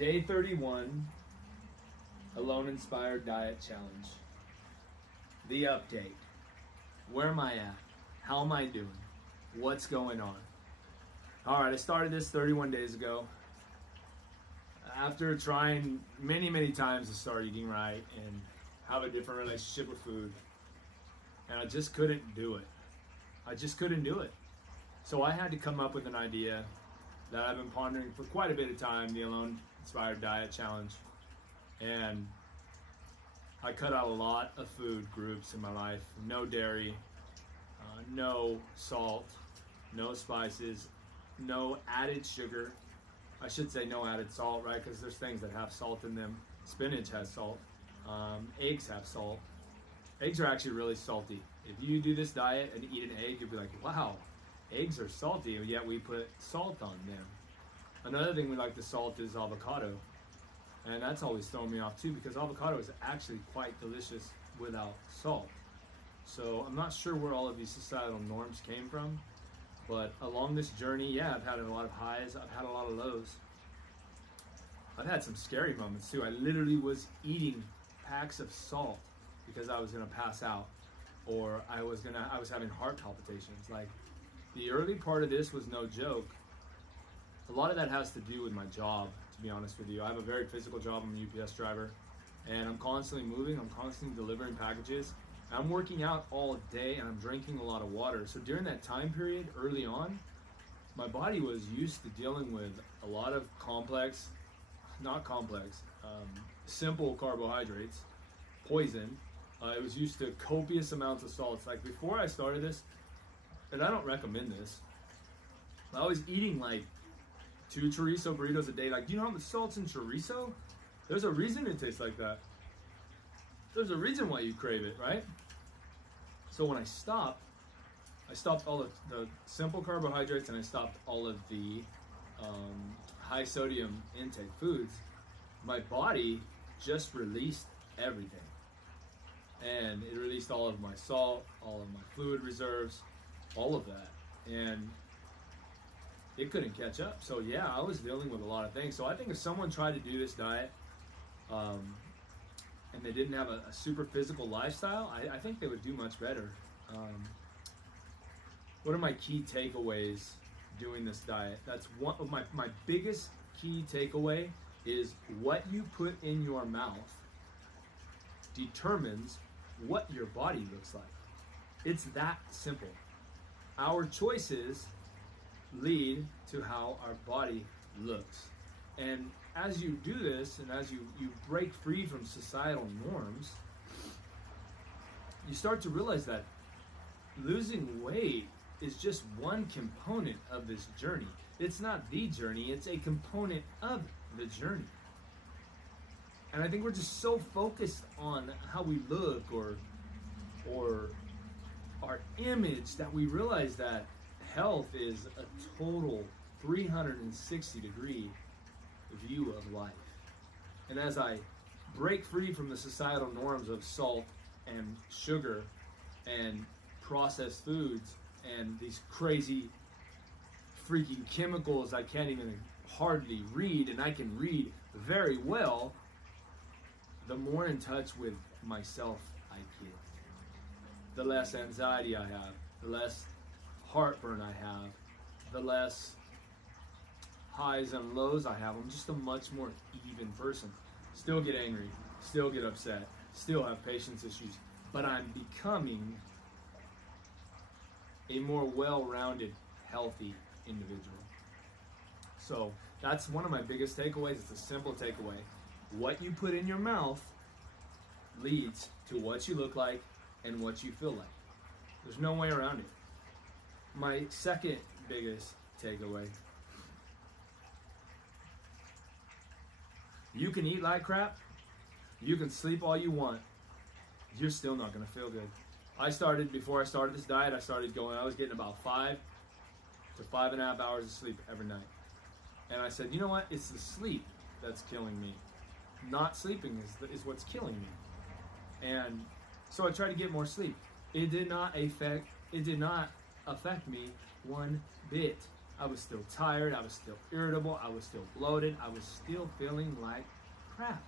Day 31, Alone Inspired Diet Challenge. The update. Where am I at? How am I doing? What's going on? Alright, I started this 31 days ago. After trying many times to start eating right and have a different relationship with food. And I just couldn't do it. I just couldn't do it. So I had to come up with an idea that I've been pondering for quite a bit of time, the Alone Inspired Diet Challenge. And I cut out a lot of food groups in my life. No dairy, no salt, no spices, no added sugar. I should say no added salt, right? Because there's things that have salt in them. Spinach has salt. Eggs have salt. Eggs are actually really salty. If you do this diet and eat an egg, you'll be like, wow, eggs are salty, and yet we put salt on them. Another thing we like to salt is avocado. And that's always thrown me off too, because avocado is actually quite delicious without salt. So I'm not sure where all of these societal norms came from, but along this journey, yeah, I've had a lot of highs, I've had a lot of lows. I've had some scary moments too. I literally was eating packs of salt because I was gonna pass out, or I was having heart palpitations. Like, the early part of this was no joke. A lot of that has to do with my job, to be honest with you. I have a very physical job. I'm a UPS driver, and I'm constantly moving. I'm constantly delivering packages. I'm working out all day, and I'm drinking a lot of water. So during that time period, early on, my body was used to dealing with a lot of simple carbohydrates, poison. It was used to copious amounts of salts. Like, before I started this, and I don't recommend this, I was eating like 2 chorizo burritos a day. Like, do you know how much salt's in chorizo? There's a reason it tastes like that. There's a reason why you crave it, right? So when I stopped all of the simple carbohydrates, and I stopped all of the high sodium intake foods. My body just released everything. And it released all of my salt, all of my fluid reserves, all of that. And it couldn't catch up. So yeah, I was dealing with a lot of things. So I think if someone tried to do this diet, and they didn't have a super physical lifestyle, I think they would do much better. What are my key takeaways doing this diet? That's one of my biggest key takeaway is what you put in your mouth determines what your body looks like. It's that simple. Our choices lead to how our body looks. And as you do this, and as you break free from societal norms, you start to realize that losing weight is just one component of this journey. It's not the journey, it's a component of the journey. And I think we're just so focused on how we look or our image that we realize that health is a total 360-degree view of life. And as I break free from the societal norms of salt and sugar and processed foods and these crazy freaking chemicals I can't even hardly read, and I can read very well, the more in touch with myself I get. The less anxiety I have, the less heartburn I have, the less highs and lows I have. I'm just a much more even person. Still get angry, still get upset, still have patience issues, but I'm becoming a more well-rounded, healthy individual. So that's one of my biggest takeaways. It's a simple takeaway. What you put in your mouth leads to what you look like and what you feel like. There's no way around it. My second biggest takeaway: you can eat like crap, you can sleep all you want, you're still not gonna feel good. Before I started this diet, I was getting about 5 to 5.5 hours of sleep every night. And I said, you know what? It's the sleep that's killing me. Not sleeping is what's killing me. And so I tried to get more sleep. It did not affect me one bit. I was still tired. I was still irritable. I was still bloated. I was still feeling like crap.